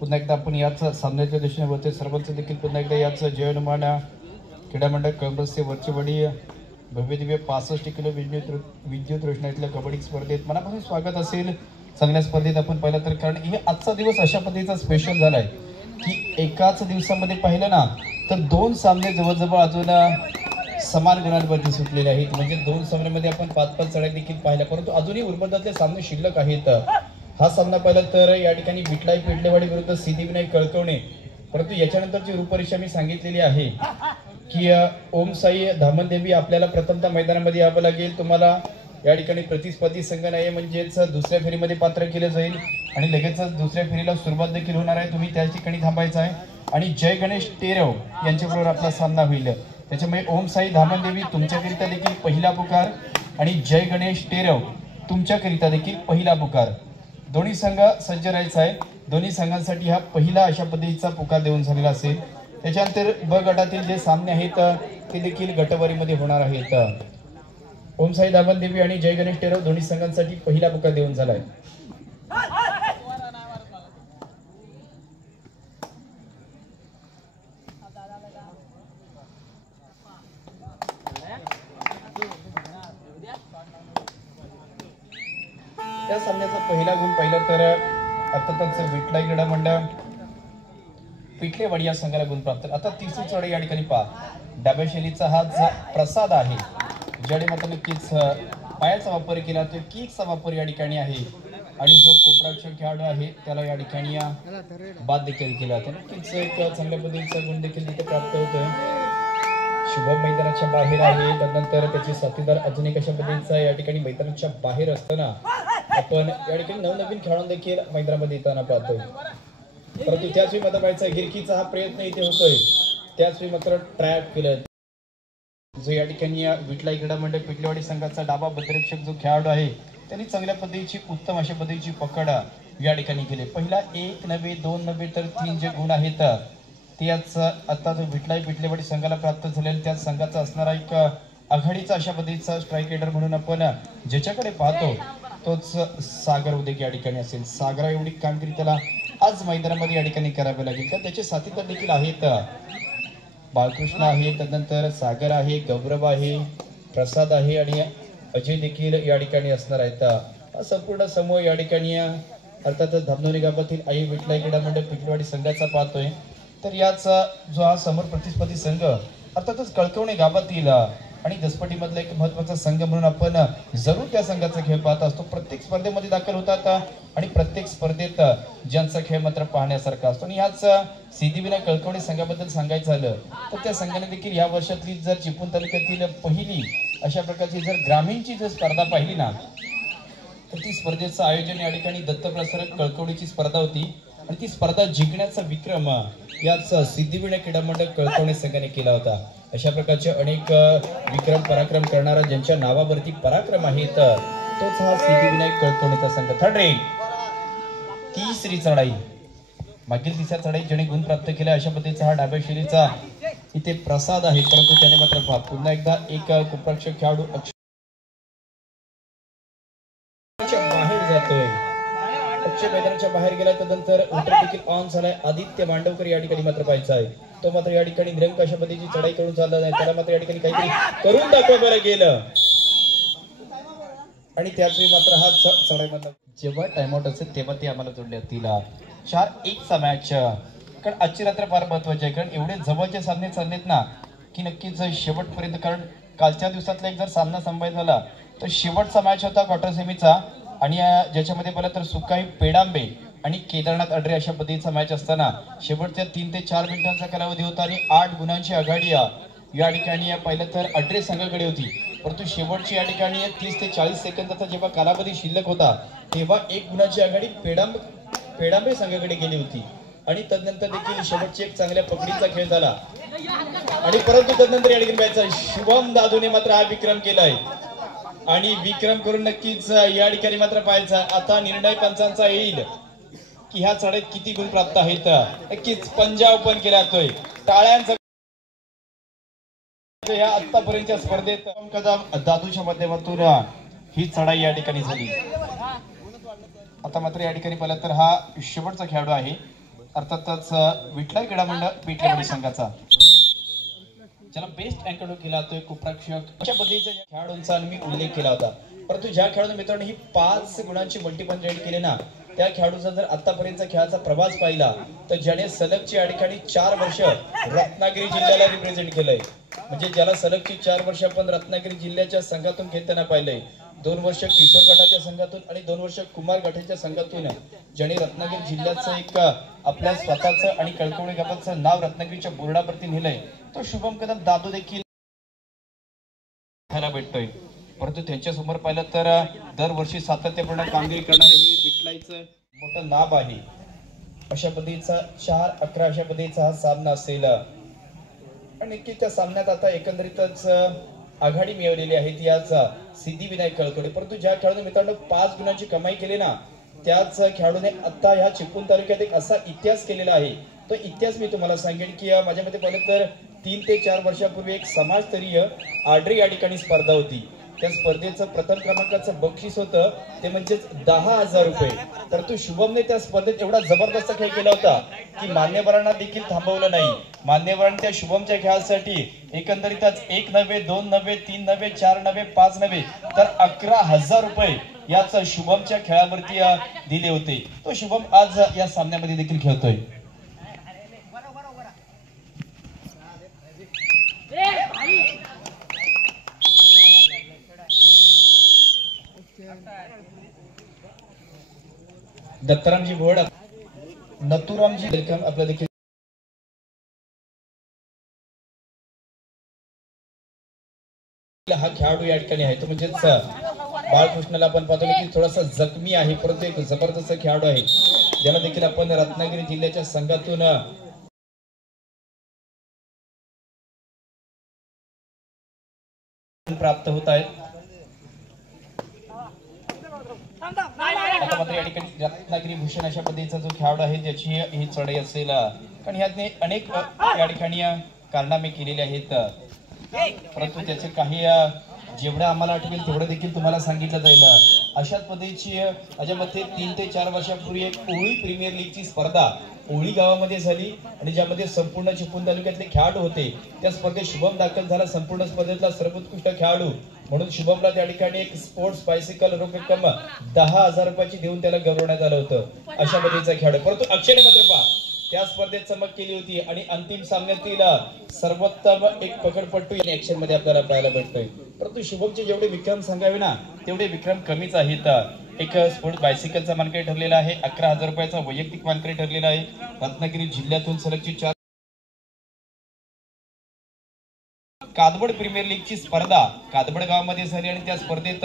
पुन्हा एकदा आपण याच सामन्याच्या दिशेने होते सर्वांचं देखील पुन्हा एकदा याच जयनुमान क्रीडा मंडळ कळंबचे वरचेवाडी भव्य दिव्य 65 किलो विद्युत रोषणाईतल्या कबड्डी स्पर्धेत मनापासून स्वागत असेल। चांगल्या स्पर्धेत आपण पाहिलं तर कारण हे आजचा दिवस अशा पद्धतीचा स्पेशल झालाय की एकाच दिवसामध्ये पाहिलं ना तर 2 सामने जवळजवळ अजून समान गुणांवरती सुटलेले आहेत। म्हणजे 2 सामन्यांमध्ये आपण 5-5 चढाई देखील पाहिल्या, परंतु अजूनही उर्वरितले सामने शिल्लक आहेत। हा सामना पाहिला तर या ठिकाणी विटलाई पेडलेवाडी विरुद्ध सिद्धिविनायक कळकवणे, परंतु याच्यानंतरची रूपरेषा मी सांगितलेली आहे की ओम साई धामणदेवी आपल्याला प्रथमतः मैदानामध्ये यावं लागेल। तुम्हाला या ठिकाणी प्रतिस्पर्धी संघ नाही म्हणजेच दुसऱ्या फेरीमध्ये पात्र केलं जाईल आणि लगेचच दुसऱ्या फेरीला सुरुवात देखील होणार आहे। तुम्ही त्याच ठिकाणी थांबायचं आहे आणि जय गणेश टेरव यांच्याबरोबर आपला सामना होईल। त्याच्यामुळे ओम साई धामणदेवी तुमच्याकरिता देखील पहिला पुकार आणि जय गणेश टेरव तुमच्याकरिता देखील पहिला पुकार। दोन्ही संघ सज्ज राहायचा आहे। दोन्ही संघांसाठी हा पहिला अशा पद्धतीचा पुकार देऊन झालेला असेल। त्याच्यानंतर ब गटातील जे सामने आहेत ते देखील गटवारीमध्ये होणार आहेत। ओम साई धामणदेवी आणि जय गणेश टेरव दोन्ही संघांसाठी पहिला पुकार देऊन झालाय। या सामन्याचा पहिला गुण पाहिलं तर अर्थातच विटलाई क्रीडा मंडळ पिठलेवाडी या संघाला गुण प्राप्त। आता तिसरी चढाई या ठिकाणी पहा, डाव्या शैलीचा हा प्रसाद आहे ज्याने मात्र नक्कीच पायाचा वापर केला तो किकचा वापर या ठिकाणी आहे आणि जो कोपराक्षक खेळाडू आहे त्याला या ठिकाणी बाद देखील केला। तर नक्कीच एक चांगल्या पद्धतीचा गुण देखील तिथे प्राप्त होतोय। शुभम मैदानाच्या बाहेर आहे, त्यानंतर त्याचे साथीदार अजून एक अशा पद्धतीचा या ठिकाणी मैदानाच्या बाहेर असताना आपण या ठिकाणी नवनवीन खेळाडू देखील मैदानामध्ये येताना पाहतोय। परंतु त्याच वेळी मात्र पाहायचा गिरकीचा हा प्रयत्न इथे होतोय, त्याच वेळी मात्र ट्रॅप केलं जो या ठिकाणी विटलाई क्रीडा मंडळ पिठलेवाडी संघाचा डावा बद्धरक्षक जो खेळाडू आहे त्यांनी चांगल्या पद्धतीची उत्तम अशा पद्धतीची पकड या ठिकाणी केली। पहिला 1 नव्हे 2 नव्हे तर 3 जे गुण आहेत त्याच आता जो विटलाई पिठलेवाडी संघाला प्राप्त झालेला त्याच संघाचा असणारा एक आघाडीचा अशा पद्धतीचा स्ट्राईक रेडर म्हणून आपण ज्याच्याकडे पाहतो तोच सागर उदेक या ठिकाणी असेल। सागरा एवढी कामगिरी त्याला आज मैदानामध्ये या ठिकाणी करावी लागेल, कारण त्याचे साथीदार देखील आहेत। बाळकृष्ण आहे, त्यानंतर सागर आहे, गौरव आहे, प्रसाद आहे आणि अजय देखील या ठिकाणी असणार आहेत। हा संपूर्ण समूह या ठिकाणी अर्थातच धामणोरी गावातील आई विटलाई क्रीडा मंडळ पिठलेवाडी संघाचा पाहतोय। तर याच जो हा समोर प्रतिस्पर्धी संघ अर्थातच कळकवणे गावातील आणि दसपटीमधला एक महत्त्वाचा संघ म्हणून आपण जरूर त्या संघाचा खेळ पाहत असतो। प्रत्येक स्पर्धेमध्ये दाखल होतात आणि प्रत्येक स्पर्धेत ज्यांचा खेळ मात्र पाहण्यासारखा असतो। आणि याच सिद्धिविनायक कळकवणे संघाबद्दल सांगायचं झालं तर त्या संघाने देखील या वर्षातली जर चिपळूण तालुक्यातील पहिली अशा प्रकारची जर ग्रामीणची जर स्पर्धा पाहिली ना तर ती स्पर्धेचं आयोजन या ठिकाणी दत्तप्रसारक कळकवणीची स्पर्धा होती आणि ती स्पर्धा जिंकण्याचा विक्रम याच सिद्धिविनायक क्रीडा मंडळ कळकवणे संघाने केला होता। अशा प्रकारचे अनेक विक्रम पराक्रम करणारा ज्यांच्या नावावरती पराक्रम आहेत तोच हा सिद्धिविनायक कळकवणेचा संघ। थर्ड रेड तिसरी चढाई, मागील तिसऱ्या चढाई ज्याने गुण प्राप्त केला अशा पद्धतीचा हा डाव्या शैलीचा इथे प्रसाद आहे, परंतु त्याने मात्र पुन्हा एकदा एक कुप्रक्षक खेळाडू बाहेर जातोय। अक्षय मैदानाच्या बाहेर गेला त्यानंतर उतर देखील ऑन झालाय। आदित्य मांडवकर या ठिकाणी मात्र पाहायचा आहे, तो मात्र या ठिकाणी निरंक अशा पद्धतीची चढाई करून चालला नाही, त्याला मात्र या ठिकाणी काहीतरी करून दाखवायला गेलं आणि त्याच वेळी मात्र हा चढाई मात्र जेव्हा टाइमआउट असेल तेव्हा ते आम्हाला जोडले असतील। 4-1 मॅच, कारण आजची रात्र फार महत्वाची आहे, कारण एवढे जवळचे सामने चाललेत ना की नक्कीच शेवटपर्यंत, कारण कालच्या दिवसातला एक जर सामना संपायचा झाला तर शेवटचा मॅच होता क्वार्टर सेमीचा आणि ज्याच्यामध्ये पाहिलं तर सुकाई पेडांबे आणि केदारनाथ अड्रे अशा पद्धतीचा मॅच असताना शेवटच्या 3 ते 4 मिनिटांचा कालावधी होता आणि 8 गुणांची आघाडी या ठिकाणी पाहिलं तर अड्रे संघाकडे होती, परंतु शेवटची या ठिकाणी 30 ते 40 सेकंदाचा जेव्हा कालावधी शिल्लक होता तेव्हा 1 गुणाची आघाडी पेडांबे संघाकडे गेली होती आणि तदनंतर देखील शेवटची एक चांगल्या पकडीचा खेळ झाला आणि परंतु तदनंतर या ठिकाणी शुभम दादूने मात्र हा विक्रम केलाय आणि विक्रम करून नक्कीच या ठिकाणी मात्र पाहायचा आता निर्णय पंचांचा येईल की ह्या चढाईत किती गुण प्राप्त आहेत। नक्कीच पंजा ओपन केला जातोय, टाळ्यांचा या आतापर्यंतच्या स्पर्धेत कदम दादूच्या माध्यमातून ही चढाई या ठिकाणी झाली। आता मात्र या ठिकाणी पाहिलं तर हा शेवटचा खेळाडू आहे अर्थातच विठ्ठल क्रीडा मंडळ पिठलेवाडी संघाचा ज्याला बेस्ट अँकर केला तो एक उपराक्षक अशा पद्धतीच्या खेळाडूंचा मी उल्लेख केला होता. परंतु ज्या खेळाडू मित्रांनो ही 5 गुणांची मल्टीपल रेड केले ना, त्या खेळाडूचा जर आतापर्यंतचा खेळाचा प्रवास पाहिला तर ज्याने सलगची या ठिकाणी 4 वर्ष रत्नागिरी जिल्ह्याला रिप्रेझेंट केलंय. म्हणजे ज्याला सलगची 4 वर्ष आपण रत्नागिरी जिल्ह्याच्या संघातून खेळताना पाहिलंय. 2 वर्ष किशोर गटाच्या संघातून आणि 2 वर्ष कुमार गटाच्या संघातून ज्याने रत्नागिरी जिल्ह्याचं एक आपल्या स्वतःचं आणि कळकवणे गावाचं नाव रत्नागिरीच्या बोर्डावरती नेलंय. तो शुभम कदम दादू देखील खायला भेटतोय. परंतु त्यांच्या समोर पाहिलं तर दरवर्षी सातत्यपूर्ण कामगिरी करणारे हे विठलाईचं मोठं नाव आहे. अशा पद्धतीचा 4-11 अशा पद्धतीचा हा सामना असेल आणि नक्की त्या सामन्यात आता एकंदरीतच आघाडी मिळवलेली आहे ती आज सिद्धिविनायक कळकवडे. परंतु ज्या खेळाडूने मित्रांनो 5 गुणांची कमाई केली ना, त्याच खेळाडूने आता ह्या चिपळूण तालुक्यात एक असा इतिहास केलेला आहे. तो इतिहास मी तुम्हाला सांगेन की माझ्या मते पाहिलं तर 3 ते 4 वर्षापूर्वी एक समाजस्तरीय आर्डरी या ठिकाणी स्पर्धा होती. त्या स्पर्धेचं प्रथम क्रमांकाचं बक्षीस होतं ते म्हणजेच 10,000 रुपये. परंतु शुभमने त्या स्पर्धेत एवढा जबरदस्त खेळ केला होता की मान्यवरांना देखील थांबवलं नाही. मान्यवरांनी त्या शुभमच्या खेळासाठी एकंदरीतच 1 नव्हे 2 नव्हे 3 नव्हे 4 नव्हे 5 नव्हे तर 11,000 रुपये याच शुभमच्या खेळावरती दिले होते. तो शुभम आज या सामन्यामध्ये देखील खेळतोय. दत्तारामजी भोड नथुरामजी वेलकम आपल्या देखील हा खेळाडू या ठिकाणी आहे. तो म्हणजेच बाळकृष्णाला आपण पाहतो की थोडासा जखमी आहे परंतु एक जबरदस्त खेळाडू आहे ज्याला देखील आपण रत्नागिरी जिल्ह्याच्या संघातून प्राप्त होत आहेत. आता मात्र या ठिकाणी रत्नागिरी भूषण अशा पद्धतीचा जो खेळाडू आहे ज्याची ही चढाई असेल कारण ह्याने अनेक या ठिकाणी कारनामे केलेले आहेत. परंतु त्याचे काही जेवढं आम्हाला आठवेल तेवढं देखील तुम्हाला सांगितलं जाईल. अशाच पद्धतीची माझ्या मते 3 ते 4 वर्षापूर्वी एक ओळी प्रीमियर लीगची स्पर्धा ओळी गावामध्ये झाली आणि ज्यामध्ये संपूर्ण चिपळूण तालुक्यातले खेळाडू होते. त्या स्पर्धेत शुभम दाखल झाला. संपूर्ण स्पर्धेतला सर्वोत्कृष्ट खेळाडू म्हणून शुभमला त्या ठिकाणी एक स्पोर्ट्स बायसिकल रोख रक्कम 10,000 रुपयाची देऊन त्याला गौरवण्यात आलं होतं. अशा पद्धतीचा खेळाडू परंतु अक्षयने मात्र पहा त्या स्पर्धेत चमक केली होती आणि अंतिम सामन्यातील सर्वोत्तम एक पकडपट्टू या ऍक्शन मध्ये आपल्याला पाहायला भेटतोय. परंतु शुभमचे जेवढे विक्रम सांगावे ना तेवढे विक्रम कमीच आहेत. एक स्पोर्ट्स बायसिकलचा मानकरी ठरलेला आहे. 11,000 रुपयाचा वैयक्तिक मानकरी ठरलेला आहे. रत्नागिरी जिल्ह्यातून सलगची 4 कादवड प्रीमियर लीगची स्पर्धा कादवड गावामध्ये झाली आणि त्या स्पर्धेत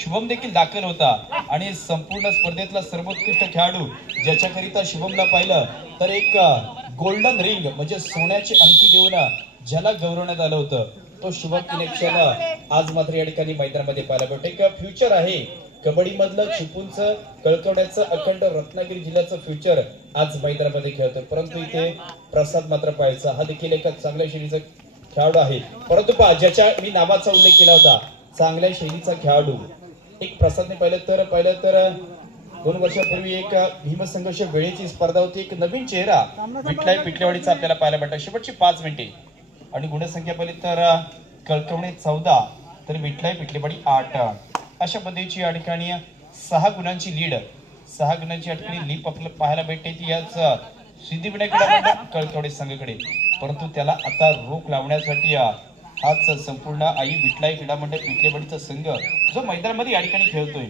शुभम देखील दाखल होता आणि संपूर्ण स्पर्धेतला सर्वोत्कृष्ट खेळाडू ज्याच्याकरिता शुभमला पाहिलं तर एक गोल्डन रिंग म्हणजे सोन्याची अंगठी देऊन ज्याला गौरवण्यात आलं होतं तो शुभम कनेक्शन आज मात्र या ठिकाणी मैदानामध्ये पाहायला भेटतो. एक फ्युचर आहे कबड्डी मधलं चिपळूणचं कळकवड्याचं अखंड रत्नागिरी जिल्ह्याचं फ्युचर आज मैदानामध्ये खेळतोय. परंतु इथे प्रसाद मात्र पाहायचा हा देखील एका चांगल्या शैलीचा खेळाडू आहे. परंतु पहा ज्याच्या मी नावाचा उल्लेख केला होता चांगल्या शैलीचा खेळाडू एक प्रसादने पाहिलं तर 2 वर्षापूर्वी एक भीमसंघर्ष वेळेची स्पर्धा होती. एक नवीन चेहरा विठ्ठल पिठलेवाडीचा आपल्याला पाहायला भेटला. शेवटची 5 मिनिटे आणि गुणसंख्या पाहिली तर कळकवणे 14 तर विठ्ठल पिठलेवाडी 8 अशा पद्धतीची या ठिकाणी 6 गुणांची लीड 6 गुणांची या ठिकाणी लीप आपल्याला पाहायला भेटते ती याच सिद्धिविनायक कळकवडे संघाकडे. परंतु त्याला आता रोख लावण्यासाठी हाच संपूर्ण आई विठ्ठल क्रीडा मंडळ पिठलेवाडीचा संघ जो मैदानामध्ये या ठिकाणी खेळतोय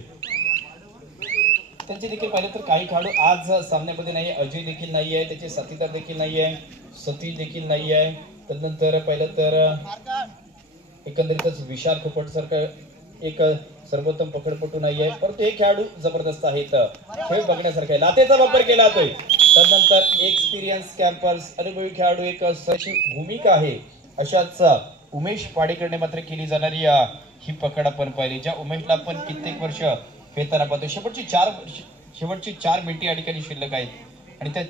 त्यांचे देखील पाहिलं तर काही खेळाडू आज सामन्यामध्ये नाही. अजय देखील नाही आहे. त्याचे साथीदार देखील नाही आहे. सतीश देखील नाही आहे. त्यानंतर पाहिलं तर एकंदरीतच विशाल खोपट सारखं एक सर्वोत्तम पकडपटू नाही आहे. परंतु हे खेळाडू जबरदस्त आहेत. खेळ बघण्यासारखा आहे. लातेचा वापर केला जातोय. त्यानंतर एक्सपिरियन्स कॅम्पर्स अनुभवी खेळाडू एक अशी भूमिका आहे. अशाच उमेश पाडेकरने मात्र केली जाणारी ही पकड आपण पाहिली ज्या उमेशला आपण कित्येक वर्ष खेळताना पाहतो. शेवटची 4 मिनिटे या ठिकाणी शिल्लक आहेत आणि त्या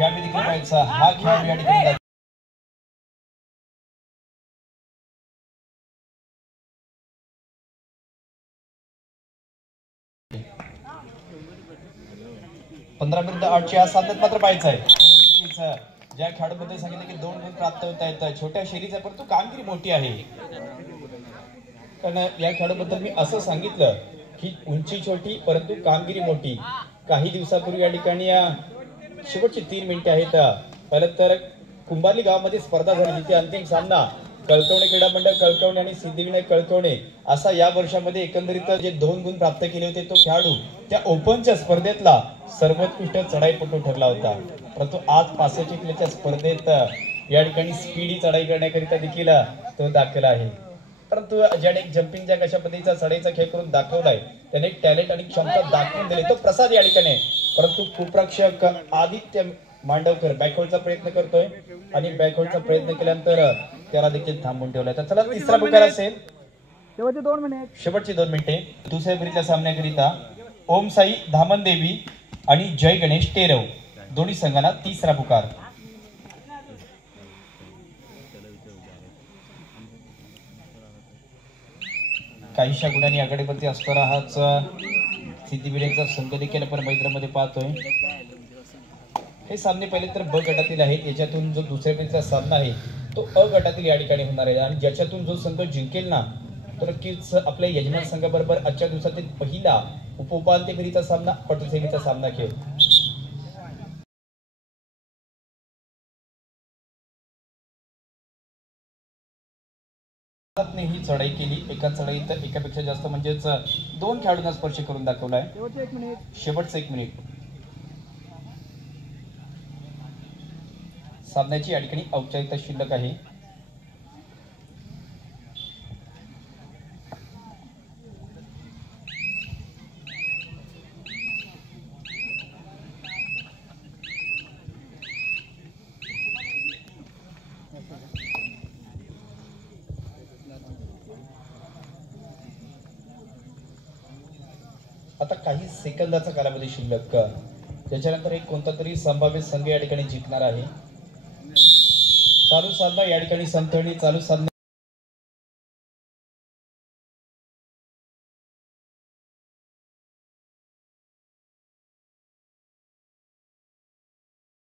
यावेळी देखील पाहायचा हा खेळ या ठिकाणी 15 विरुद्ध 8 या सामन्यात मात्र पाहायचं आहे ज्या खेळाडूबद्दल सांगितलं की 2 गुण प्राप्त होत आहेत छोट्या शैलीचा परंतु कामगिरी मोठी आहे कारण या खेळाडूबद्दल मी असं सांगितलं की उंची छोटी परंतु कामगिरी मोठी काही दिवसापूर्वी या ठिकाणी शेवटची 3 मिनिटे आहेत पहिलं तर कुंभारली गावामध्ये स्पर्धा झाली ती अंतिम सामना कळकवणे क्रीडा मंडळ कळकवणे आणि सिद्धिविनायक कळकवणे असा या वर्षामध्ये एकंदरीत जे 2 गुण प्राप्त केले होते तो खेळाडू त्या ओपनच्या स्पर्धेतला सर्वोत्कृष्ट चढाईपटू ठरला होता परंतु आज 500 किलोच्या स्पर्धेत या ठिकाणी स्पीडी चढाई करण्याकरिता देखील तो दाखल आहे परंतु ज्याने जम्पिंग जॅक अशा पद्धतीचा चढाईचा खेळ करून दाखवलाय त्याने टॅलेंट आणि क्षमता दाखवून दिले तो प्रसाद या ठिकाणी परंतु कुप्रक्षक आदित्य मांडवकर बॅकहोल्डचा प्रयत्न करतोय आणि बॅकहोल्डचा प्रयत्न केल्यानंतर त्याला देखील थांबून ठेवलाय तर चला तिसरा पुकार असेल शेवटची 2 मिनिटे दुसऱ्या फेरीच्या सामन्याकरिता ओम साई धामन देवी आणि जय गणेश टेरव दोन्ही संघांना तिसरा पुकार काहीशा गुणांनी आघाडीवरती असणारा हाच सिद्धिविनायकचा संघ देखील आपण मैदानामध्ये पाहतोय हे सामने पहिले तर ब गटातील आहेत याच्यातून जो दुसऱ्या फेरीचा सामना आहे तो अ गटातील या ठिकाणी होणार आहे आणि ज्याच्यातून जो संघ जिंकेल ना तर नक्कीच आपल्या यजमान संघाबरोबर आजच्या दिवसातील पहिला उपांत्य फेरीचा सामना पटसेमीचा सामना खेळ ही चढाई केली एका चढाईत एकापेक्षा जास्त म्हणजेच 2 खेळाडूंना स्पर्श करून दाखवलाय शेवटचं 1 मिनिट सामन्याची या ठिकाणी औपचारिकता शिल्लक आहे आता काही सेकंदाचा कालावधी शिल्लक त्याच्यानंतर एक कोणता तरी संभाव्य संघ या ठिकाणी जिंकणार आहे चालू सामना या ठिकाणी संथणी चालू सामना